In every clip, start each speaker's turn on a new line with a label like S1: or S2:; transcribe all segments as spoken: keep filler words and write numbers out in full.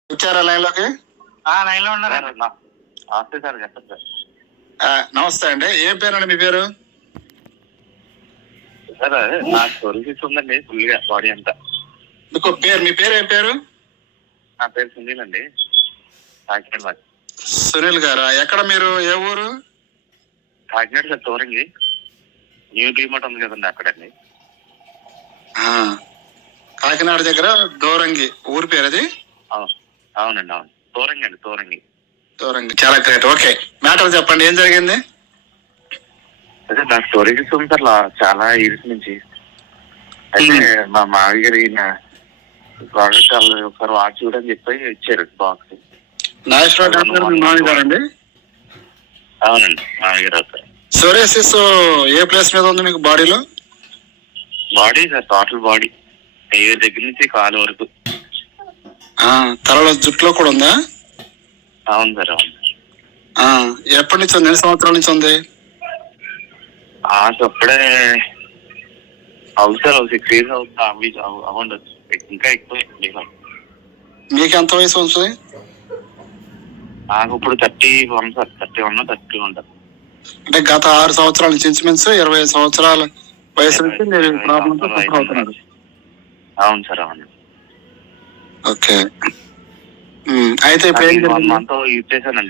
S1: వచ్చారా లైన్ లోకి?
S2: లైన్ లో ఉన్నారు.
S3: నమస్తే సార్, చెప్పండి సార్.
S1: నమస్తే అండి. ఏం పేరండి మీ పేరు?
S3: సార్ నాకు సోరియాసిస్ ఉందండి ఫుల్ గా బాడీ అంతా.
S1: మీకు పేరు మీ పేరు ఏం పేరు?
S3: నా పేరు సునీల్ అండి, కాకినాడ.
S1: సునీల్ గారా? ఎక్కడ మీరు? ఏ ఊరు?
S3: కాకినాడ సార్, తోరంగి న్యూ డిమార్ట్ ఉంది కదండి అక్కడండి.
S1: కాకినాడ దగ్గర దూరంగి ఊరి పేరు అది?
S3: అవునండి, అవును, తోరంగి అండి, తోరంగి.
S1: దూరంగి, చాలా గ్రేట్. ఓకే, మ్యాటర్ చెప్పండి, ఏం జరిగింది?
S3: అదే నాకు స్టోరేజెస్ ఉంది సార్ చాలా ఇయర్స్ నుంచి. అయితే మా మావి గారు ఈయన ప్రోడక్ట్ వాళ్ళు ఒకసారి వాచ్ చూడని చెప్పి ఇచ్చారు బాక్స్.
S1: గారండి?
S3: అవునండి, మావి గారు.
S1: సోరియాసిస్ ఏ ప్లేస్ మీద ఉంది మీకు బాడీలో?
S3: బాడీ సార్, టోటల్ బాడీ ఏ దగ్గర నుంచి కాలు వరకు.
S1: తలలో జుట్టులో కూడా ఉందా?
S3: అవును సార్, అవును.
S1: ఎప్పటి నుంచి ఉంది? ఎన్ని సంవత్సరాల నుంచి ఉంది?
S3: అప్పుడే అవును సార్, సిక్స్ ఇయర్స్ అవుతుంది అవ్వండొచ్చు, ఇంకా ఎక్కువ.
S1: మీకు ఎంత వయసు ఉంటుంది?
S3: నాకు ఇప్పుడు thirty one sir, thirty one thirty ఉంటుంది.
S1: అంటే గత ఆరు సంవత్సరాల నుంచి ఇంచుమించు ఇరవై సంవత్సరాల వయసు నుంచి మీరు ప్రాబ్లమ్ అవుతున్నారు.
S3: అవును సార్, అవును.
S1: ఓకే, అయితే ఇప్పుడు
S3: వన్ మంత్ యూజ్ చేశానండి.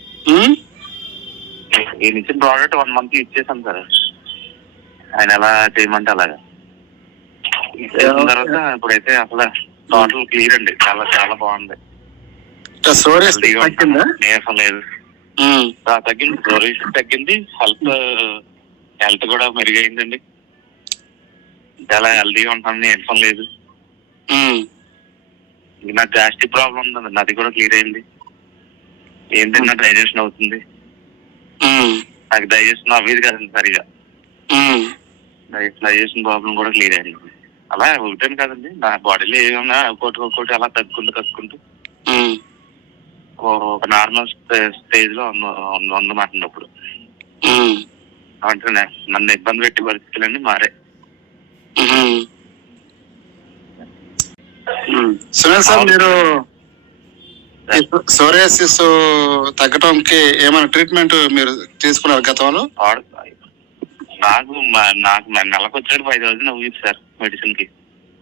S3: ఈయన ఇచ్చిన ప్రోడక్ట్ వన్ మంత్ యూజ్ చేశాను సార్. ఆయన ఎలా చేయమంటే అలాగా చేసిన తర్వాత ఇప్పుడైతే అసలు టోటల్ క్లియర్ అండి, చాలా చాలా బాగుంది. నీరసం లేదు, తగ్గింది, సోరియాసిస్ తగ్గింది, హెల్త్ హెల్త్ కూడా మెరుగైందండి. చాలా హెల్తీగా ఉంటాను, నీరసం లేదు. నాకు గ్యాస్ట్రిక్ ప్రాబ్లం ఉందండి, అది కూడా క్లియర్ అయింది. ఏం తిన్నా డైజెషన్ అవుతుంది. నాకు డైజెషన్ అవ్వేది కదండి సరిగా, డైజెషన్ ప్రాబ్లం కూడా క్లియర్ అయింది. అలా ఒకటేను కదండి, నా బాడీలో ఏమన్నా ఒక్కోటి ఒక్కోటి అలా తగ్గుకుంటూ తగ్గుకుంటూ ఒక నార్మల్ స్టేజ్ లో ఉందన్నమాట. అప్పుడు అంటే నన్ను ఇబ్బంది పెట్టి పరిస్థితులన్నీ మారే.
S1: సునీల్ సార్, మీరు సోరియాసిస్ తగ్గడానికి ఏమైనా ట్రీట్మెంట్ మీరు తీసుకున్నారు గతంలో?
S3: నాకు నాకు నెలకు వచ్చాడు ఫైవ్ థౌసండ్ అవుతుంది సార్ మెడిసిన్ కి.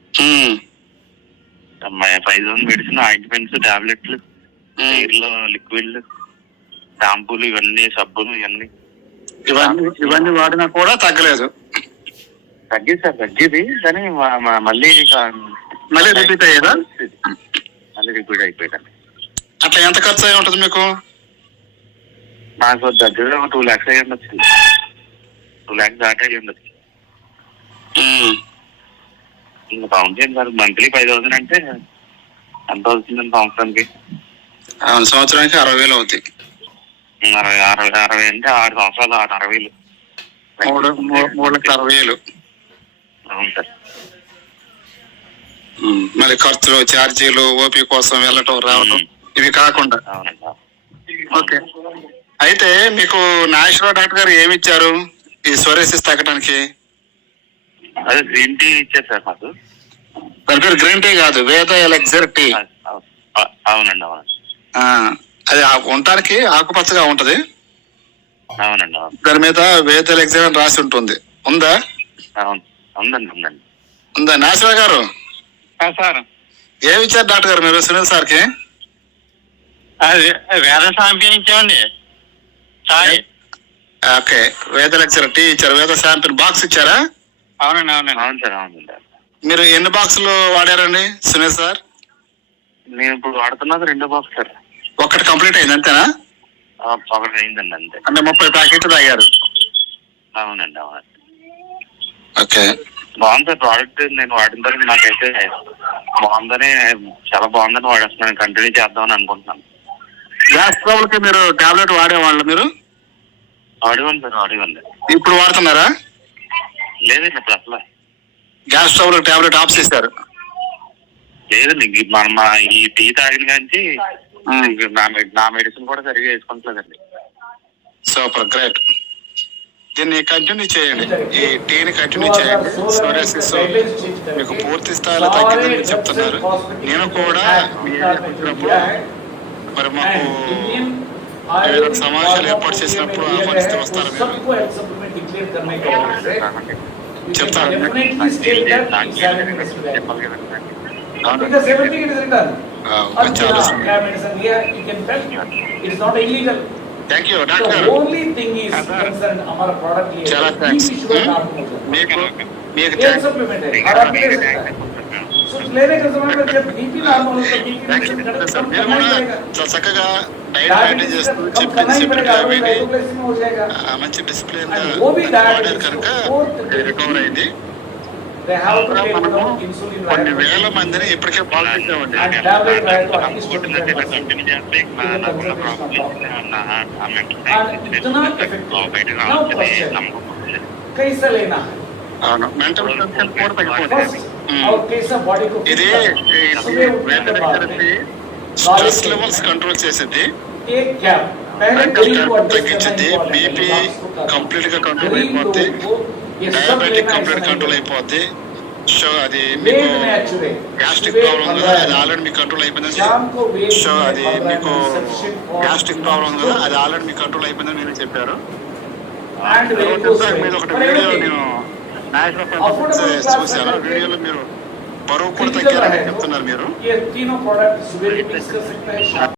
S3: ఫైవ్ థౌసండ్ మెడిసిన్, ఆయింట్మెంట్స్, టాబ్లెట్లు, హెయిర్లో లిక్విడ్లు, షాంపూలు, ఇవన్నీ సబ్బులు, ఇవన్నీ
S1: ఇవన్నీ ఇవన్నీ వాడినా కూడా తగ్గలేదు.
S3: తగ్గింది సార్, తగ్గింది, కానీ మళ్ళీ
S1: మళ్ళీ రిపీట్ అయ్యేదా?
S3: మళ్ళీ రిపీట్ అయిపోయిందండి.
S1: అట్లా ఎంత ఖర్చు అయి ఉంటుంది మీకు?
S3: నాకు దగ్గర టూ ల్యాక్స్ అయ్యి ఉండొచ్చు, టూ ల్యాక్స్ దాకా అయ్యి ఉండొచ్చు. ఇంకా కౌంట్ చేయండి సార్, మంత్లీ ఫైవ్ థౌసండ్ అంటే ఎంత అవుతుందండి సంవత్సరానికి?
S1: సంవత్సరానికి అరవై వేలు అవుతాయి.
S3: అరవై అరవై అరవై అంటే ఆరు సంవత్సరాలు ఆరు అరవై వేలు,
S1: మూడు లక్షల అరవై వేలు.
S3: అవును సార్.
S1: మళ్ళీ ఖర్చులు, ఛార్జీలు, ఓపీ కోసం వెళ్ళటం రావటం ఇవి కాకుండా. ఓకే, అయితే మీకు నాగేశ్వరరావు డాక్టర్ గారు ఏమి ఇచ్చారు ఈ సోరియాసిస్ తగ్గడానికి?
S3: అదే గ్రీన్ టీ ఇచ్చారు సార్ మాకు.
S1: దాని పేరు గ్రీన్ టీ కాదు, వేద ఎలెక్సర్ టీ.
S3: అవునండి, అవును.
S1: అది ఉండటానికి ఆకుపచ్చగా ఉంటది.
S3: అవునండి, అవును.
S1: దాని మీద వేద ఎలెక్సర్ అని రాసి ఉంటుంది. ఉందా?
S3: అవును, ఉందండి, ఉందండి.
S1: ఉందా? నాగేశ్వరరావు గారు
S2: సార్,
S1: ఏమి ఇచ్చారు డాక్టర్ గారు మీరు సునీల్ సార్కి?
S2: వేద షాంపియన్ ఇచ్చామండి.
S1: ఓకే, వేద లెక్చర్ టీ ఇచ్చారు, వేద షాంపియన్ బాక్స్ ఇచ్చారా?
S2: అవునండి, అవునండి.
S3: అవును సార్, అవునండి.
S1: మీరు ఎన్ని బాక్సులు వాడారండి సునీల్ సార్?
S3: నేను ఇప్పుడు వాడుతున్నది రెండో బాక్స్ సార్.
S1: ఒక్కటి కంప్లీట్ అయింది అంతేనా?
S3: ఒకటి అయిందండి అంతే.
S1: అంటే ముప్పై ప్యాకెట్లు తాగారు?
S3: అవునండి, అవునండి.
S1: ఓకే,
S3: బాగుంది సార్ ప్రోడక్ట్. నేను వాడిన తర్వాత నాకైతే బాగుందని, చాలా బాగుందని వాడేస్తున్నాను. కంటిన్యూ చేద్దామని అనుకుంటున్నాను.
S1: గ్యాస్ ట్రబుల్ కి మీరు టాబ్లెట్ వాడేవాళ్ళు? మీరు
S3: వాడేవాళ్ళు సార్, వాడేవాళ్ళు.
S1: ఇప్పుడు వాడుతున్నారా?
S3: లేదండి, ఇప్పుడు అసలు
S1: గ్యాస్ ట్రబుల్ టాబ్లెట్ ఆఫ్ చేశారు?
S3: లేదండి, మన ఈ టీ తాగిన కానీ నా మెడిసిన్ కూడా సరిగా వేసుకుంటలేదండి.
S1: Super, great. దీన్ని కంటిన్యూ చేయండి. ఈ టీని కంటిన్యూ చేయండి. సోరియాసిస్ మీకు పూర్తి స్థాయిలో తగ్గిందని మీరు చెప్తున్నారు. నేను కూడా మీ ఏరియాకి వచ్చినప్పుడు మరి మాకు ఏదైనా సమావేశాలు ఏర్పాటు చేసినప్పుడు ఆహ్వానిస్తే వస్తారు మీరు చెప్తారు. మంచి ఆలోచన. థ్యాంక్ యూ డాక్టర్ గారు. చాలా థ్యాంక్స్. మీకు మీకు థ్యాంక్స్. సార్ మీరు కూడా చాలా చక్కగా డైట్ మెయింటైన్ చేస్తూ చెప్పింది చెప్పినట్టుగా విని మంచి డిసిప్లిన్ గా వాడారు కనుక రికవర్ అయింది. మనము కొన్ని వేల మందిని ఇప్పటికే పాల్గొంటామండి. అవును, మెంటల్ టెన్షన్ కూడా తగ్గిపోతుంది. ఇది స్ట్రెస్ లెవెల్స్ కంట్రోల్ చేసేది, మెంటల్ తగ్గించింది, బీపీ కంప్లీట్ గా కంట్రోల్ అయిపోద్ది, డయాబెటిక్ కంప్లీట్ కంట్రోల్ అయిపోద్ది. సో అది మీకు గ్యాస్ట్రిక్ ప్రాబ్లం కదా, అది ఆల్రెడీ మీకు కంట్రోల్ అయిపోయిందని. సో అది మీకు గ్యాస్ట్రిక్ ప్రాబ్లం కదా, అది ఆల్రెడీ మీకు కంట్రోల్ అయిపోయిందని మీరు చెప్పారు. మీరు ఒకటి వీడియో నేను చూశాను. వీడియోలో మీరు బరువు కూడా తగ్గారని చెప్తున్నారు మీరు.